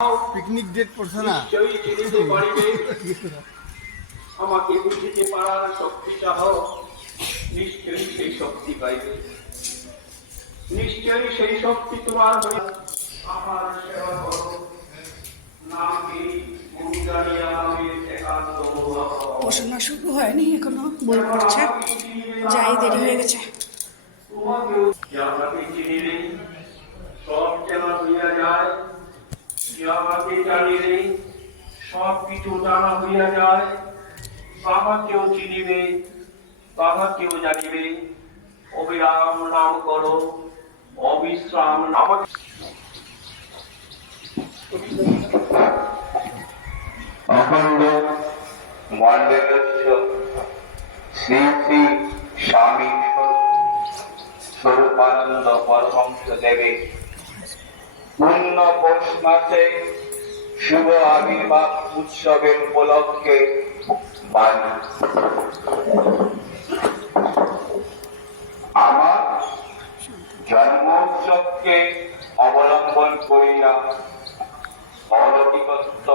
Picnic date পড়ছে না আমাকে বুঝিতে পারার শক্তি চাহ, নিশ্চয়ই সেই শক্তি পাইবে, নিশ্চয়ই সেই শক্তি তোমার হয়ে আমার সেবা করো। নামকে গুরুদারিয়া নামের একান্ত পড়াশোনা শুরু হয়নি এখনো, বই পড়ছে, যাই দেরি হয়ে গেছে। তোমাকেও যাহাকে চিনিলে সব জানা হইয়া যায়, যাহাকে জানিলে সব কিছু জানা হইয়া যায়। বাবাকেও চিনিবে, বাবাকেও জানিবে। অবিরাম নাম করো, অবিশ্রাম নাম। অখণ্ড মণ্ডলস্য শ্রী শ্রী স্বামী স্বরূপানন্দ পরমহংস দেবে পূর্ণ পৌষ মাসে শুভ আবির্ভাব উৎসবের উপলক্ষে বাণী। আমার জন্মোৎসবকে অবলম্বন করিয়া অলৌকিকত্ব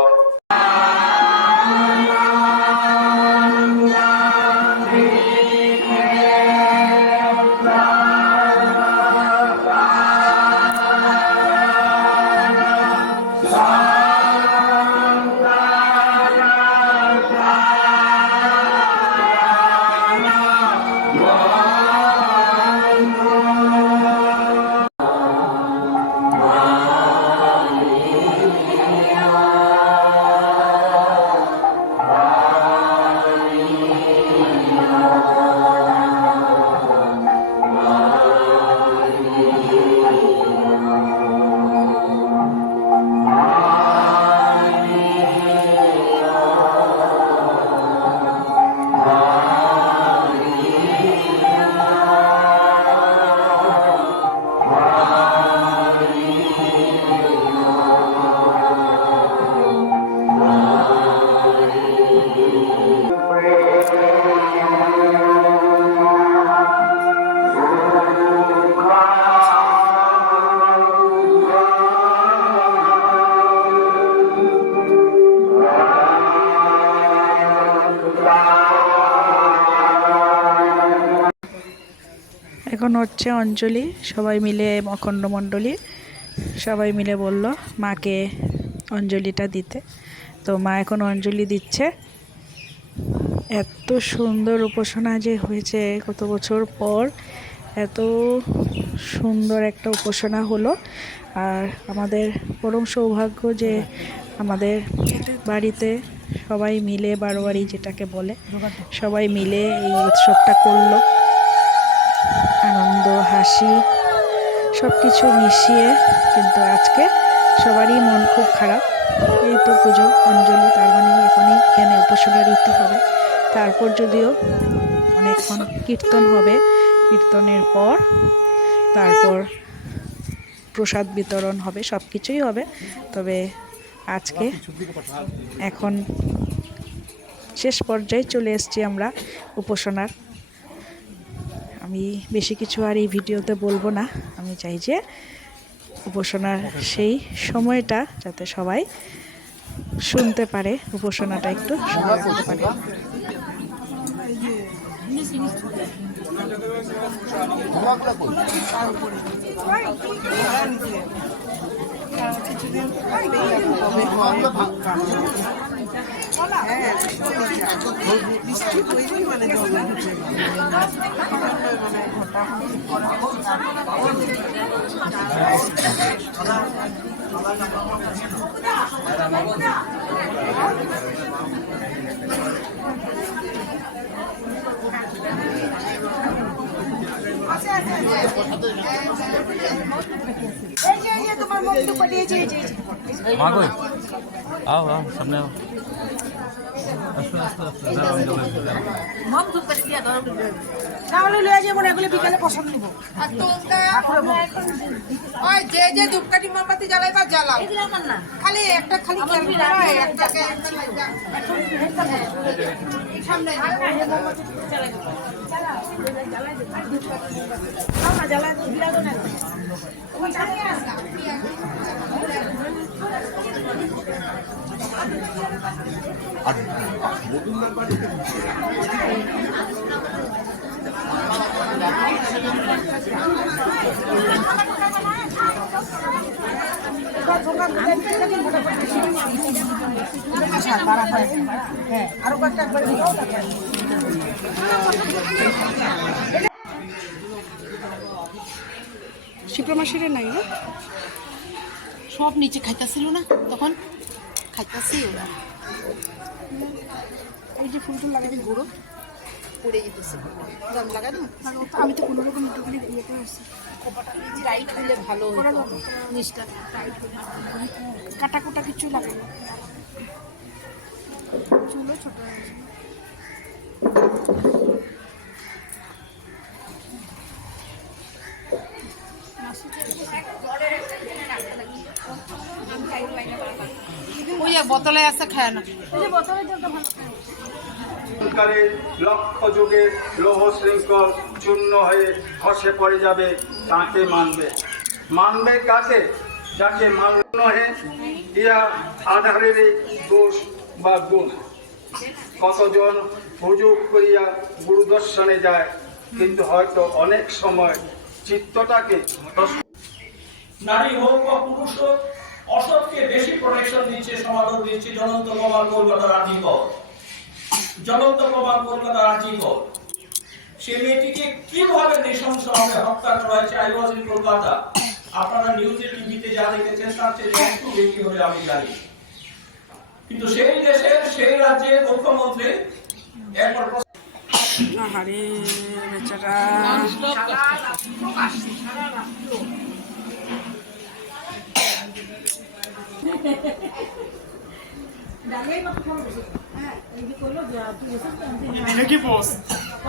এখন হচ্ছে অঞ্জলি, সবাই মিলে অখণ্ড মণ্ডলী সবাই মিলে বলল মাকে অঞ্জলিটা দিতে। তো মা এখন অঞ্জলি দিচ্ছে। এত সুন্দর উপাসনা যে হয়েছে কত বছর পর, এত সুন্দর একটা উপাসনা হলো। আর আমাদের পরম সৌভাগ্য যে আমাদের বাড়িতে সবাই মিলে, বারোয়ারি যেটাকে বলে, সবাই মিলে এই উৎসবটা করলো। আনন্দ, হাসি সব কিছু মিশিয়ে, কিন্তু আজকে সবারই মন খুব খারাপ। এই তো পুজো, অঞ্জলি, তার মানে এখনই এখানে উপাসনা রীতি হবে। তারপর যদিও অনেকক্ষণ কীর্তন হবে, কীর্তনের পর তারপর প্রসাদ বিতরণ হবে, সব কিছুই হবে। তবে আজকে এখন শেষ পর্যায়ে চলে এসেছি আমরা উপাসনার। আমি বেশি কিছু আর এই ভিডিওতে বলবো না। আমি চাই যে উপাসনার সেই সময়টা যাতে সবাই শুনতে পারে, উপাসনাটা একটু সবাই করতে পারে। आओ आओ सामने आओ। তাহলে লয়ে যাবো না, এগুলো বিকালে পছন্দ নিব। যে যে ধূপকাঠি মোমবাতি জ্বালাইবা জ্বালাও, খালি একটা খালি সামনে জ্বালাই আর হ্যাঁ আরো কয়েকটা একবার দিও শিপ্রা মাসিরে নাই না সব নিচে খাইতেছিল না তখন খাইতেছি ওরা এই যে ফুল টুল লাগাবি গুঁড়ো পড়ে যেতেছে দাম লাগাই না আমি তো কোনো রকম একটুখানি ইয়ে করে আসছি রাইট হলে ভালো হতো জিনিসটা কাটা কুটা কিছু লাগে না চুলো ছোট হয়েছে ওই বোতলে আছে খায় না লক্ষ্য যুগের লৌহ শৃঙ্খল চূর্ণ হয়ে খসে পড়ে যাবে তাকে মানবে কাকে যাকে মান্য হে ইয়া আধারেরই দোষ বা গুণ। কতজন হুজুগ করিয়া গুরু দর্শনে যায়, কিন্তু হয়তো অনেক সময় চিত্তটাকে নারী হোক বা পুরুষ হোক অসৎকে বেশি প্রোটেকশন দিচ্ছে, সমাদর দিচ্ছে। জ্বলন্ত প্রমাণ কলকাতার আর্জিকর, জ্বলন্ত প্রমাণ কলকাতার আর্জিকর। সে মেয়েটিকে কিভাবে নৃশংসভাবে হত্যা করা হয়েছে, আই ওয়াজ ইন কলকাতা। আপনারা নিউজে টিভিতে যা দেখেছেন তার চেয়ে একটু বেশি হলে আমি জানি, কিন্তু সেই দেশের সেই রাজ্যের মুখ্যমন্ত্রী একবার আহারে বেচারা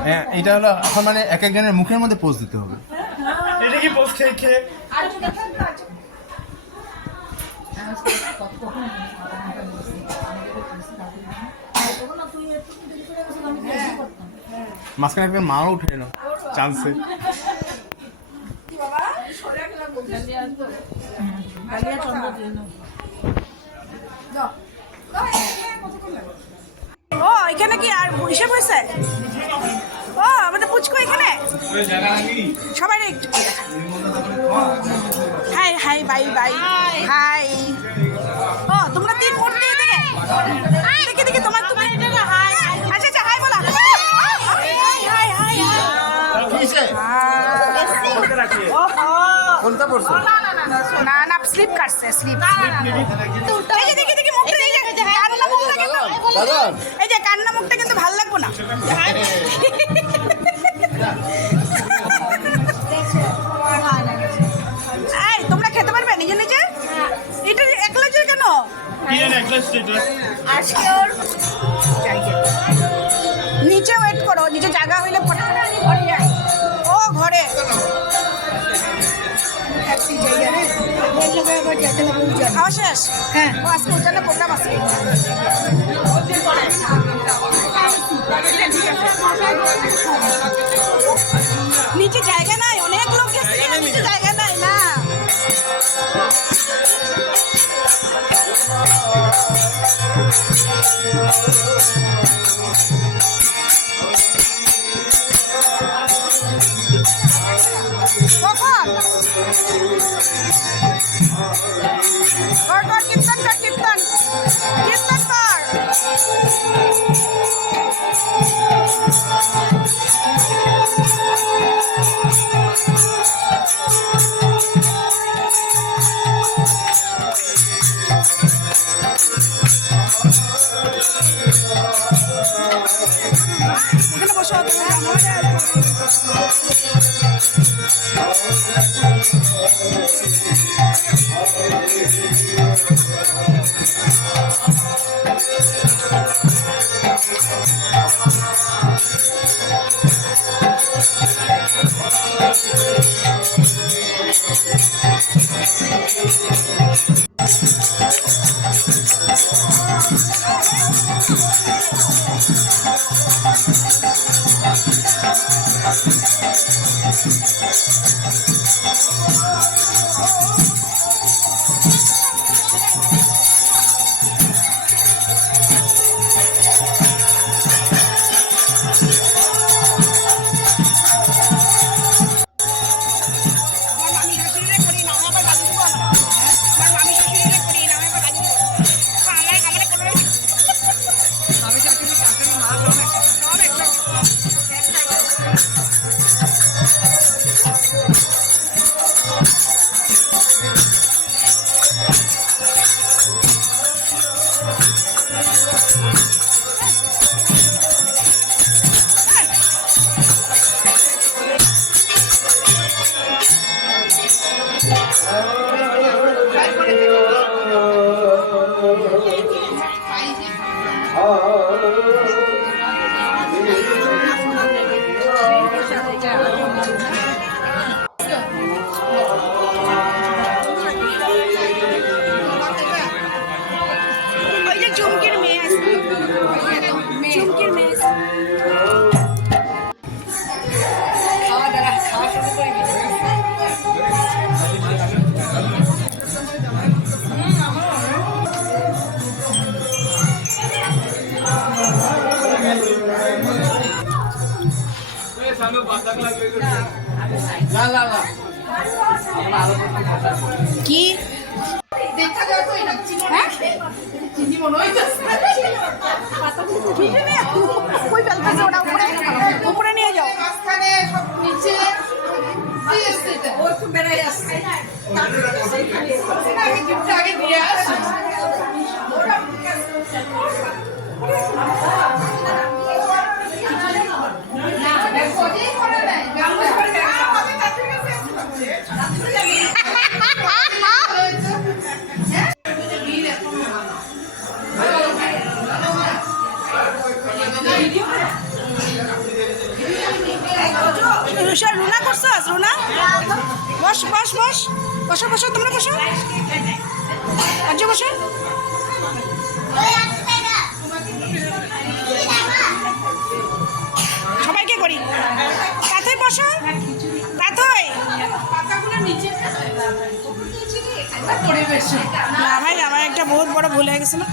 হ্যাঁ, এটা হলো এখন মানে এক একজনের মুখের মধ্যে পোজ দিতে হবে। এটা কি পোস্ট খেয়ে মাঝখানে একজন মাও উঠে এলো চান্সে। ও এখানে কি আর হিসেব হয়েছে? ও আমাদের পুচকো এখানে সবাই একটু hi hi bye bye hi. ও তোমরা তিন মূর্তি দেখে দেখে দেখে তোমার তোমার হাই আচ্ছা আচ্ছা হাই বলা হাই হাই কোনটা পড়ছো? না না স্লিপ কাটছে স্লিপ এই যে দেখি দেখি মুখটা এই যে কান্না মুখটা কিন্তু এই যে কান্না মুখটা কিন্তু ভালো লাগবে না। এই তোমরা খেতে পারবে নিজে নিজে? এটা একলা জয় কেন? আজকে ওর নিচে ওয়েট করো, নিচে জায়গা হইলে ও ঘরে শেষ। হ্যাঁ আজকে উঠানে প্রোগ্রাম আছে। নিচে জায়গা নাই, অনেক লোক গেছে, নিচে জায়গা নাই না। কখন কীর্তন কর কীর্তন কীর্তন কর। এখানে বসো ওই যে চুমকির মেয়ে আসবে চুমকির মেয়ে খাওয়া দাওয়া খাওয়া শুরু করে কি দেখা যায় তো এটা চিনি মনে হইতেছে কই ফেলতেছে ওটা উপরে উপরে নিয়ে যাও মাঝখানে সব নিচে ও একটু বেড়াই আসছে আমি জিপটা আগে দিয়ে আসি রুনা করছস রুনা বস বস বস বসো বসো তোমরা বসো আজ বসো সবাইকে করি তাতে বসো তাতে না ভাই আমার একটা বহুত বড় ভুল হয়ে গেছে না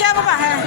যা বাবা হ্যাঁ